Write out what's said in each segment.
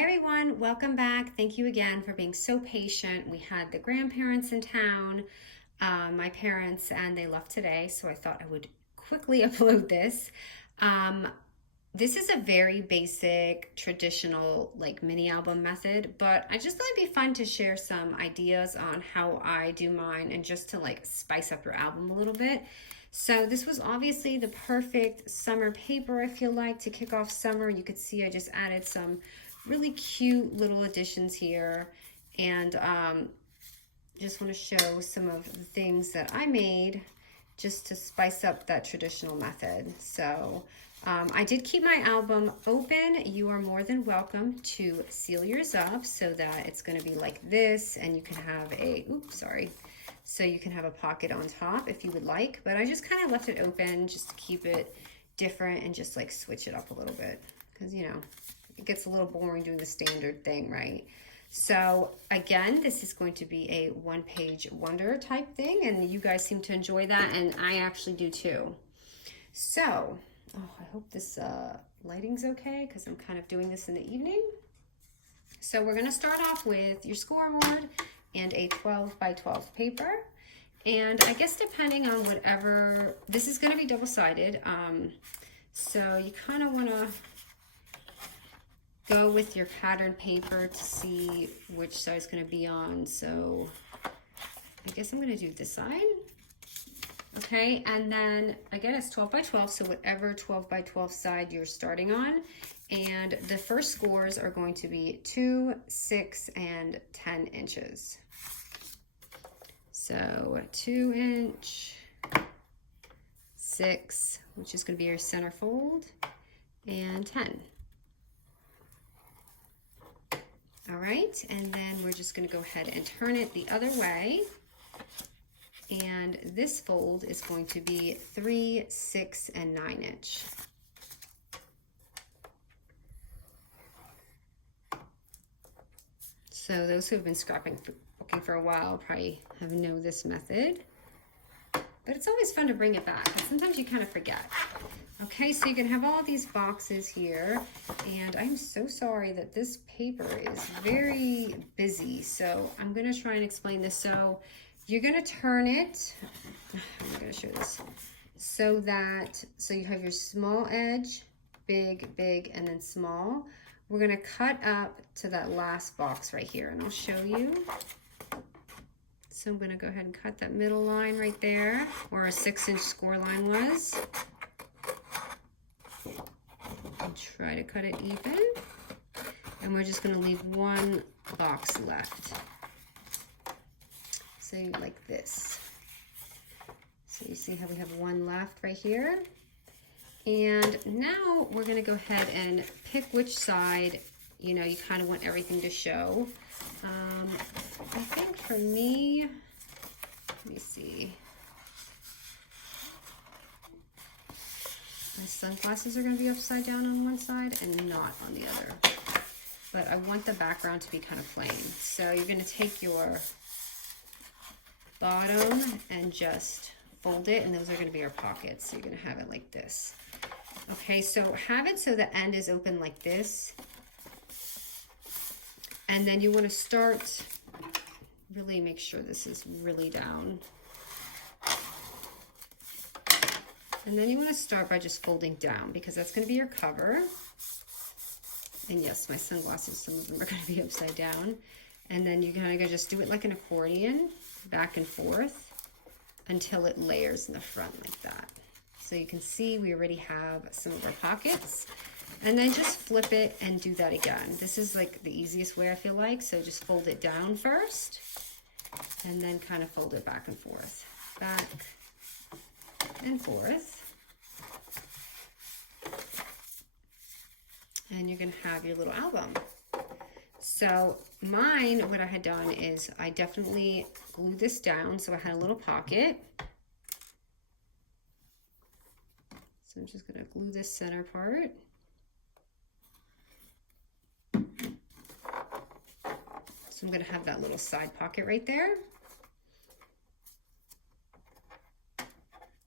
Hi everyone, welcome back. Thank you again for being so patient. We had the grandparents in town, my parents, and they left today, so I thought I would quickly upload this. Um, this is a very basic, traditional, like mini album method, but I just thought it'd be fun to share some ideas on how I do mine and just to like spice up your album a little bit. So this was obviously the perfect summer paper, I feel like, to kick off summer. You could see I just added some really cute little additions here, and just want to show some of the things that I made just to spice up that traditional method. So I did keep my album open. You are more than welcome to seal yours up so that it's going to be like this, and you can have a, oops, sorry. So you can have a pocket on top if you would like, but I just kind of left it open just to keep it different and just like switch it up a little bit because, you know, it gets a little boring doing the standard thing, right? So again, this is going to be a one-page wonder type thing, and you guys seem to enjoy that, and I actually do too. So, oh, I hope this lighting's okay because I'm kind of doing this in the evening. So we're gonna start off with your scoreboard and a 12 by 12 paper. And I guess depending on whatever, this is gonna be double-sided. So you kind of wanna go with your pattern paper to see which side is gonna be on. So I guess I'm gonna do this side. Okay, and then again, it's 12 by 12, so whatever 12 by 12 side you're starting on. And the first scores are going to be 2, 6, and 10 inches. So 2 inch, 6, which is going to be your center fold, and 10. All right, and then we're just going to go ahead and turn it the other way. And this fold is going to be 3, 6, and 9 inch. So those who have been scrapbooking for a while probably know this method, but it's always fun to bring it back. And sometimes you kind of forget. Okay, so you can have all these boxes here, and I'm so sorry that this paper is very busy. So I'm gonna try and explain this. So you're gonna turn it, I'm gonna show this, so you have your small edge, big, big, and then small. We're gonna cut up to that last box right here, and I'll show you. So I'm gonna go ahead and cut that middle line right there, where a 6-inch score line was. And try to cut it even. And we're just gonna leave one box left. So like this. So you see how we have one left right here. And now we're gonna go ahead and pick which side, you know, you kind of want everything to show. I think for me, let me see. My sunglasses are gonna be upside down on one side and not on the other. But I want the background to be kind of plain. So you're gonna take your bottom and just fold it, and those are gonna be our pockets. So you're gonna have it like this. Okay, so have it so the end is open like this. And then you want to start, really make sure this is really down. And then you want to start by just folding down because that's going to be your cover. And yes, my sunglasses, some of them are going to be upside down. And then you're going to just do it like an accordion, back and forth, until it layers in the front like that. So you can see we already have some of our pockets, and then just flip it and do that again. This is like the easiest way I feel like. So just fold it down first and then kind of fold it back and forth, back and forth. And you're gonna have your little album. So mine, what I had done is I definitely glued this down so I had a little pocket. So I'm just gonna glue this center part. So I'm gonna have that little side pocket right there.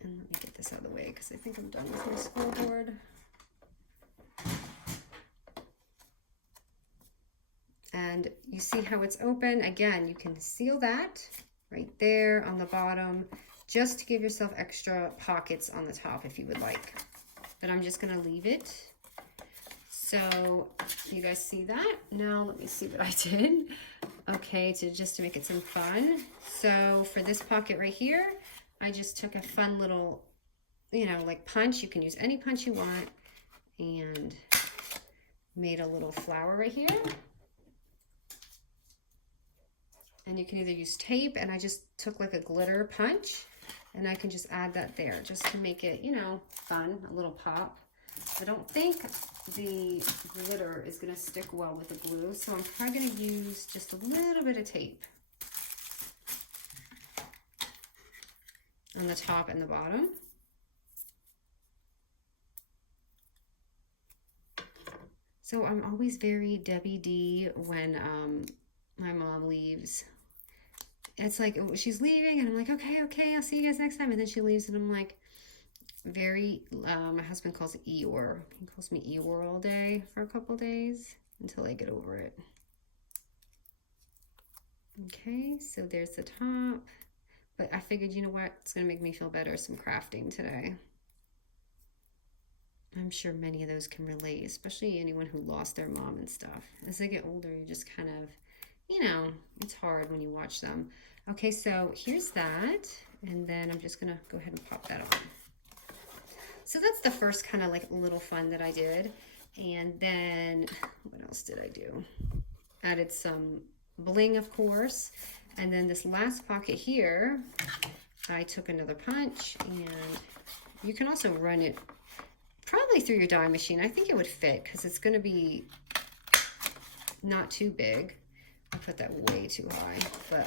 And let me get this out of the way because I think I'm done with my scoreboard. And you see how it's open. Again, you can seal that right there on the bottom, just to give yourself extra pockets on the top if you would like. But I'm just gonna leave it. So you guys see that? Now let me see what I did. Okay, just to make it some fun. So for this pocket right here, I just took a fun little, you know, like punch. You can use any punch you want, and made a little flower right here. And you can either use tape, and I just took like a glitter punch, and I can just add that there just to make it, you know, fun, a little pop. I don't think the glitter is going to stick well with the glue, so I'm probably going to use just a little bit of tape on the top and the bottom. So I'm always very Debbie D when my mom leaves. It's like she's leaving and I'm like, okay, I'll see you guys next time. And then she leaves and I'm like, very, my husband calls it Eeyore. He calls me Eeyore all day for a couple days until I get over it. Okay, so there's the top. But I figured, you know what? It's going to make me feel better, some crafting today. I'm sure many of those can relate, especially anyone who lost their mom and stuff. As they get older, you just kind of, you know, it's hard when you watch them. Okay, so here's that. And then I'm just going to go ahead and pop that on. So that's the first kind of like little fun that I did. And then what else did I do? Added some bling, of course. And then this last pocket here, I took another punch, and you can also run it probably through your die machine. I think it would fit because it's going to be not too big. I put that way too high, but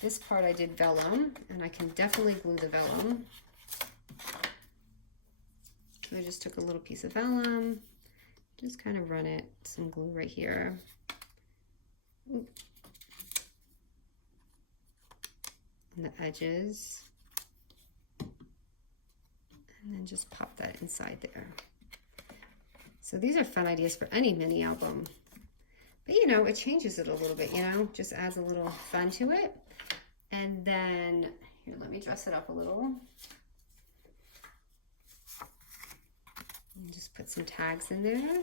this part I did vellum, and I can definitely glue the vellum. So I just took a little piece of vellum, just kind of run it, some glue right here. Ooh. On the edges. And then just pop that inside there. So these are fun ideas for any mini album. But you know, it changes it a little bit, you know, just adds a little fun to it. And then, here, let me dress it up a little. And just put some tags in there.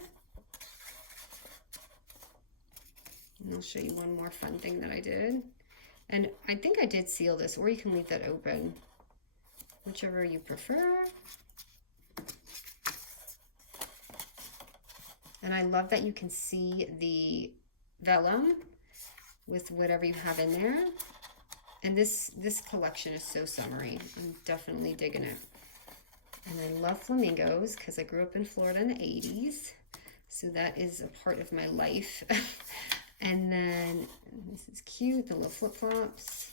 And I'll show you one more fun thing that I did. And I think I did seal this, or you can leave that open, whichever you prefer. And I love that you can see the vellum with whatever you have in there. And this collection is so summery. I'm definitely digging it. And I love flamingos because I grew up in Florida in the 80s. So that is a part of my life. And then this is cute, the little flip-flops.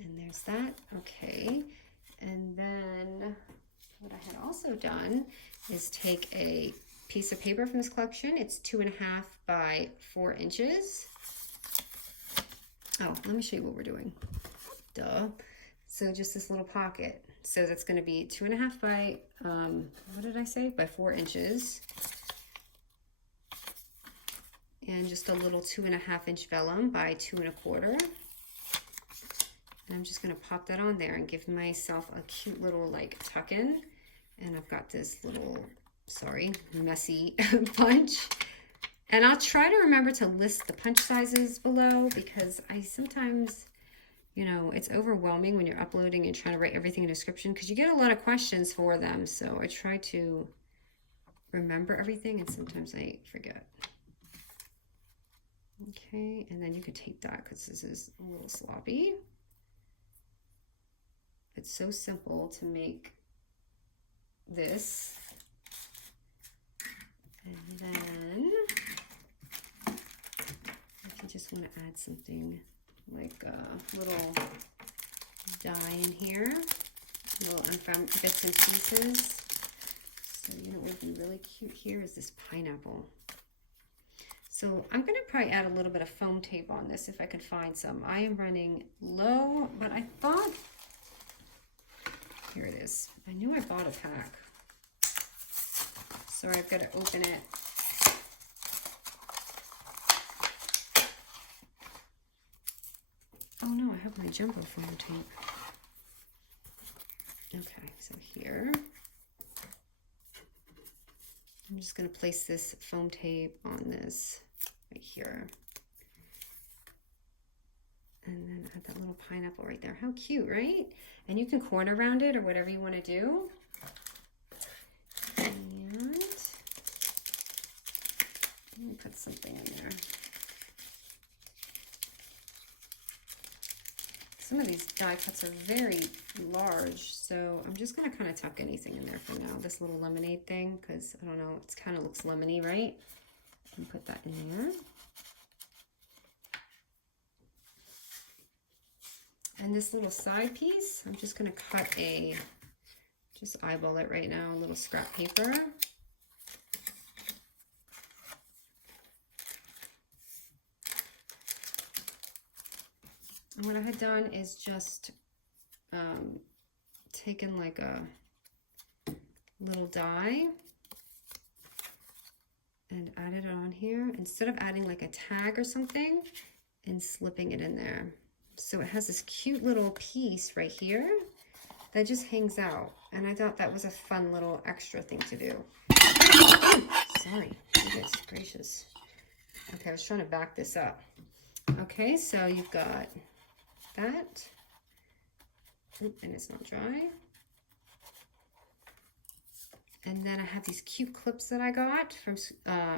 And there's that. Okay. And then what I had also done is take a piece of paper from this collection. It's 2.5 by 4 inches. Oh, let me show you what we're doing. Duh. So just this little pocket. So that's going to be 2.5 by, what did I say? By 4 inches. And just a little 2.5 inch vellum by 2.25. And I'm just going to pop that on there and give myself a cute little like tuck in. And I've got this little, sorry, messy punch. And I'll try to remember to list the punch sizes below because I sometimes, you know, it's overwhelming when you're uploading and trying to write everything in a description because you get a lot of questions for them. So I try to remember everything and sometimes I forget. Okay, and then you could tape that because this is a little sloppy. It's so simple to make this. And then if you just want to add something like a little die in here, little unfound bits and pieces. So you know what would be really cute here is this pineapple. So I'm going to probably add a little bit of foam tape on this if I could find some. I am running low, but I thought, here it is. I knew I bought a pack. So I've got to open it Oh no, I have my jumbo foam tape. Okay, so here, I'm just going to place this foam tape on this right here. And then add that little pineapple right there. How cute, right? And you can corner round it or whatever you want to do. And let me put something in there. Some of these die cuts are very large, so I'm just going to kind of tuck anything in there for now. This little lemonade thing, because I don't know, it kind of looks lemony, right? And put that in there. And this little side piece, I'm just going to cut just eyeball it right now, a little scrap paper. And what I had done is just taken like a little die and added it on here instead of adding like a tag or something and slipping it in there. So it has this cute little piece right here that just hangs out. And I thought that was a fun little extra thing to do. Sorry, goodness gracious. Okay, I was trying to back this up. Okay, so you've got that. Oop, and it's not dry. And then I have these cute clips that I got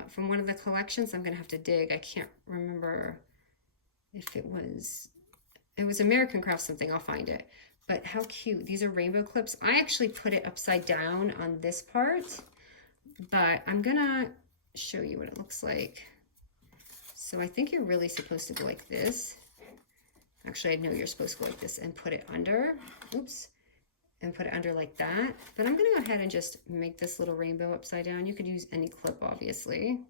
from one of the collections. I'm gonna have to dig. I can't remember if it was American Craft something. I'll find it. But how cute. These are rainbow clips. I actually put it upside down on this part, but I'm gonna show you what it looks like. So I think you're really supposed to go like this. Actually, I know you're supposed to go like this and put it under. Oops. And put it under like that. But I'm gonna go ahead and just make this little rainbow upside down. You could use any clip, obviously.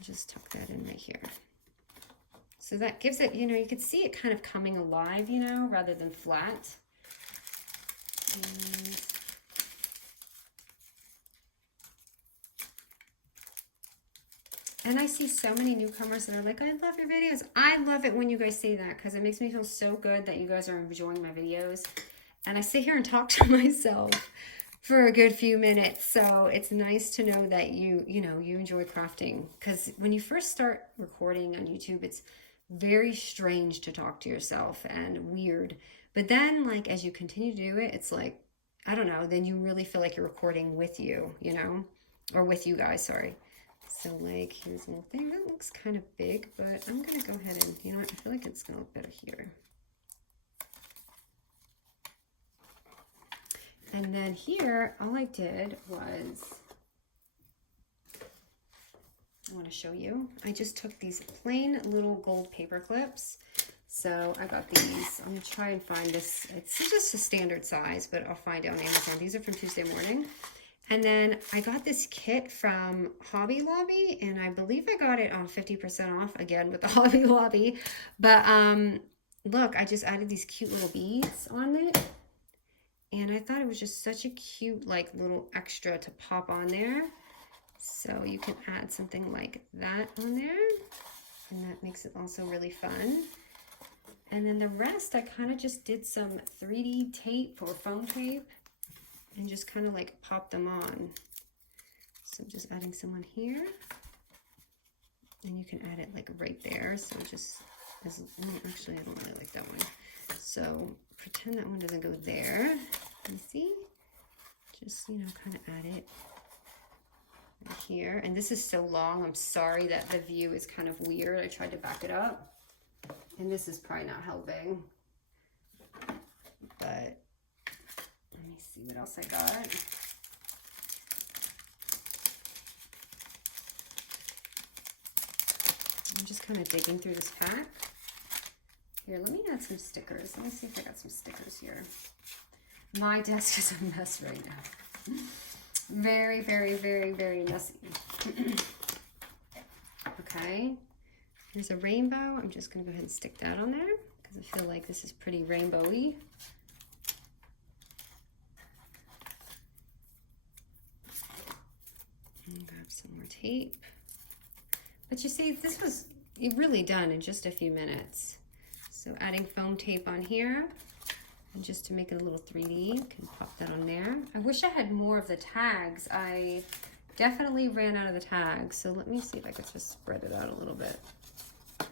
Just tuck that in right here. So that gives it, you could see it kind of coming alive, rather than flat. And I see so many newcomers that are like, I love your videos. I love it when you guys say that because it makes me feel so good that you guys are enjoying my videos. And I sit here and talk to myself for a good few minutes. So it's nice to know that you enjoy crafting. Because when you first start recording on YouTube, it's very strange to talk to yourself and weird. But then, like, as you continue to do it, it's like, I don't know, then you really feel like you're recording with you, or with you guys, sorry. So like, here's a little thing that looks kind of big, but I'm gonna go ahead and, I feel like it's gonna look better here. And then here, all I did was, I wanna show you, I just took these plain little gold paper clips. So I got these, I'm gonna try and find this, it's just a standard size, but I'll find it on Amazon. These are from Tuesday Morning. And then I got this kit from Hobby Lobby, and I believe I got it on 50% off, again with the Hobby Lobby. But look, I just added these cute little beads on it. And I thought it was just such a cute, like, little extra to pop on there. So you can add something like that on there. And that makes it also really fun. And then the rest, I kind of just did some 3D tape or foam tape. And just kind of like pop them on. So just adding some on here. And you can add it like right there. So just, actually I don't really like that one. So pretend that one doesn't go there. You see? Just, kind of add it right here. And this is so long. I'm sorry that the view is kind of weird. I tried to back it up. And this is probably not helping. But let me see what else I got. I'm just kind of digging through this pack. Here, let me add some stickers. Let me see if I got some stickers here. My desk is a mess right now. Very, very, very, very messy. Okay. Here's a rainbow. I'm just going to go ahead and stick that on there because I feel like this is pretty rainbowy. And grab some more tape. But you see, this was, really done in just a few minutes. So adding foam tape on here, and just to make it a little 3D, you can pop that on there. I wish I had more of the tags. I definitely ran out of the tags. So let me see if I could just spread it out a little bit so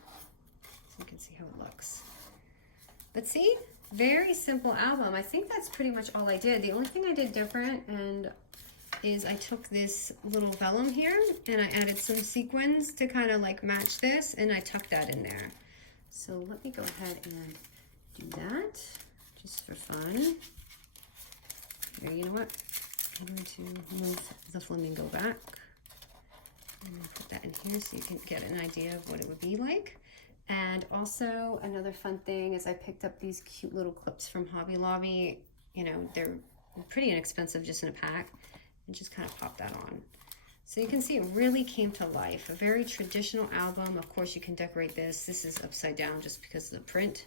you can see how it looks. But see, very simple album. I think that's pretty much all I did. The only thing I did different is I took this little vellum here and I added some sequins to kind of like match this, and I tucked that in there. So let me go ahead and do that just for fun. Here, you know what? I'm going to move the flamingo back and put that in here so you can get an idea of what it would be like. And also another fun thing is I picked up these cute little clips from Hobby Lobby. You know, they're pretty inexpensive just in a pack, and just kind of pop that on. So you can see it really came to life. A very traditional album. Of course you can decorate this. This is upside down just because of the print,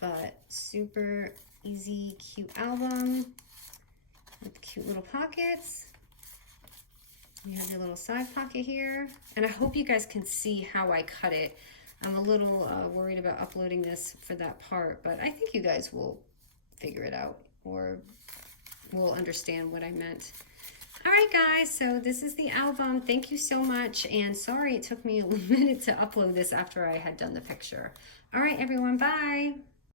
but super easy, cute album with cute little pockets. You have your little side pocket here. And I hope you guys can see how I cut it. I'm a little worried about uploading this for that part, but I think you guys will figure it out or will understand what I meant. All right, guys, so this is the album. Thank you so much, and sorry it took me a minute to upload this after I had done the picture. All right, everyone, bye.